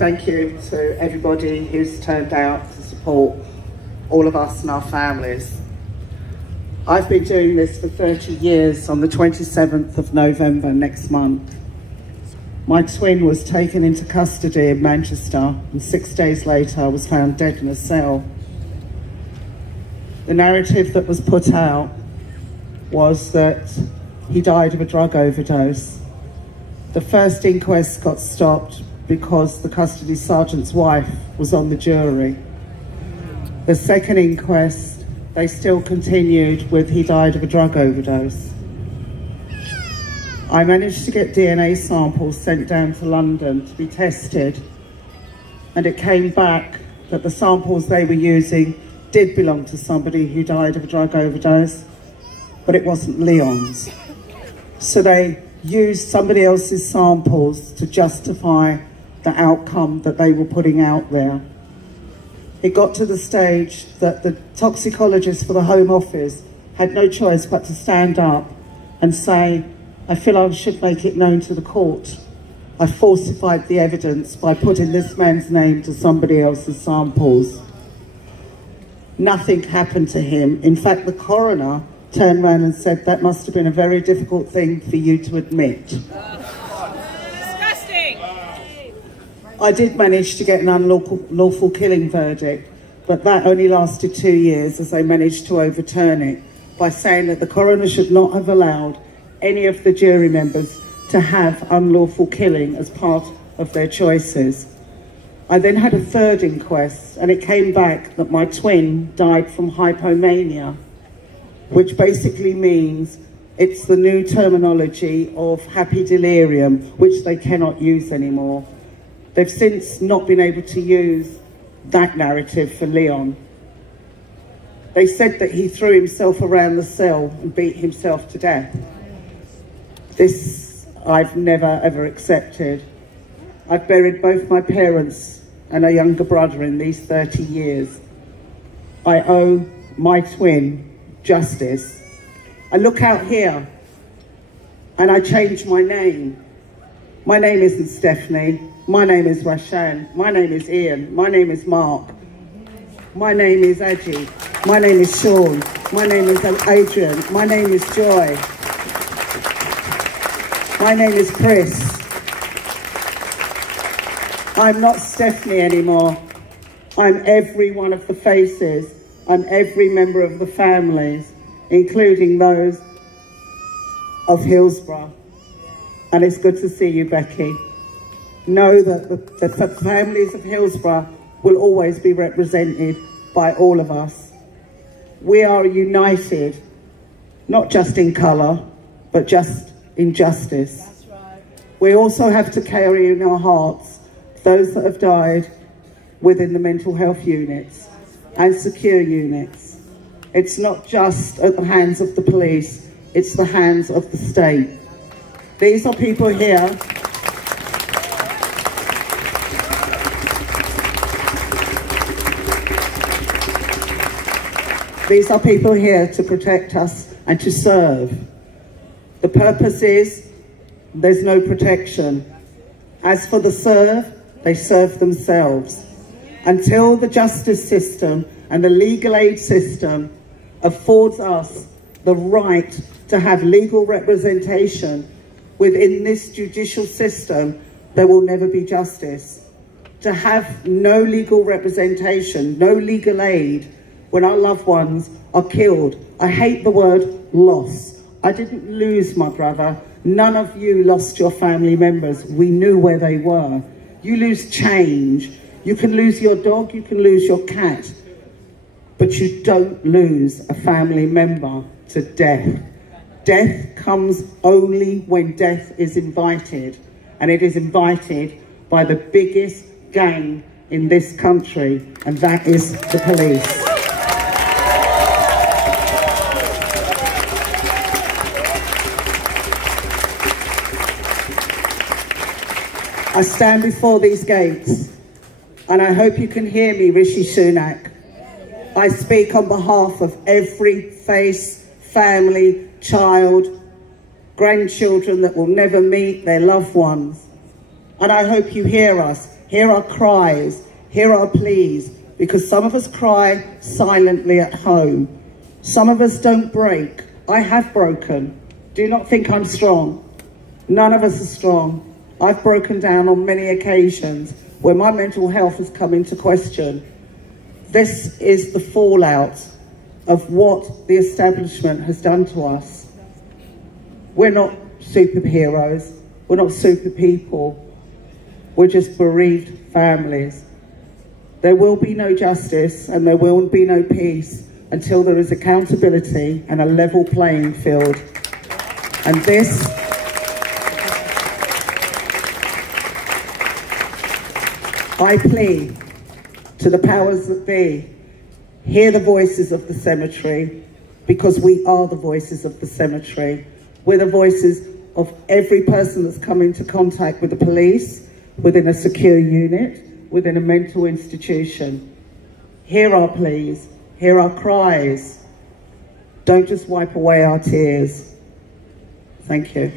thank you to everybody who's turned out to support all of us and our families. I've been doing this for 30 years on the 27th of November next month. My twin was taken into custody in Manchester, and 6 days later I was found dead in a cell. The narrative that was put out was that he died of a drug overdose. The first inquest got stopped because the custody sergeant's wife was on the jury. The second inquest, they still continued with he died of a drug overdose. I managed to get DNA samples sent down to London to be tested, and it came back that the samples they were using did belong to somebody who died of a drug overdose, but it wasn't Leon's. So they used somebody else's samples to justify the outcome that they were putting out there. It got to the stage that the toxicologist for the Home Office had no choice but to stand up and say, I feel I should make it known to the court. I falsified the evidence by putting this man's name to somebody else's samples. Nothing happened to him. In fact, the coroner turned around and said, that must have been a very difficult thing for you to admit. Disgusting! I did manage to get an unlawful killing verdict, but that only lasted 2 years as I managed to overturn it by saying that the coroner should not have allowed any of the jury members to have unlawful killing as part of their choices. I then had a third inquest, and it came back that my twin died from hypomania, which basically means it's the new terminology of happy delirium, which they cannot use anymore. They've since not been able to use that narrative for Leon. They said that he threw himself around the cell and beat himself to death. This I've never ever accepted. I've buried both my parents and a younger brother in these 30 years. I owe my twin justice. I look out here and I change my name. My name isn't Stefanie. My name is Rashan. My name is Ian. My name is Mark. My name is Aji. My name is Sean. My name is Adrian. My name is Joy. My name is Chris. I'm not Stefanie anymore. I'm every one of the faces. I'm every member of the families, including those of Hillsborough. And it's good to see you, Becky. Know that the families of Hillsborough will always be represented by all of us. We are united, not just in colour, but just in justice. That's right. We also have to carry in our hearts those that have died within the mental health units and secure units. It's not just at the hands of the police, it's the hands of the state. These are people here to protect us and to serve. The purpose is there's no protection. As for the serve, they serve themselves. Until the justice system and the legal aid system affords us the right to have legal representation within this judicial system, there will never be justice. To have no legal representation, no legal aid when our loved ones are killed. I hate the word loss. I didn't lose my brother. None of you lost your family members. We knew where they were. You lose change. You can lose your dog, you can lose your cat, but you don't lose a family member to death. Death comes only when death is invited, and it is invited by the biggest gang in this country, and that is the police. I stand before these gates, and I hope you can hear me, Rishi Sunak. I speak on behalf of every face, family, child, grandchildren that will never meet their loved ones. And I hope you hear us. Hear our cries, hear our pleas, because some of us cry silently at home. Some of us don't break. I have broken. Do not think I'm strong. None of us are strong. I've broken down on many occasions where my mental health has come into question. This is the fallout of what the establishment has done to us. We're not superheroes. We're not super people. We're just bereaved families. There will be no justice and there will be no peace until there is accountability and a level playing field. And this I plead to the powers that be, hear the voices of the cemetery, because we are the voices of the cemetery. We're the voices of every person that's come into contact with the police, within a secure unit, within a mental institution. Hear our pleas, hear our cries. Don't just wipe away our tears. Thank you.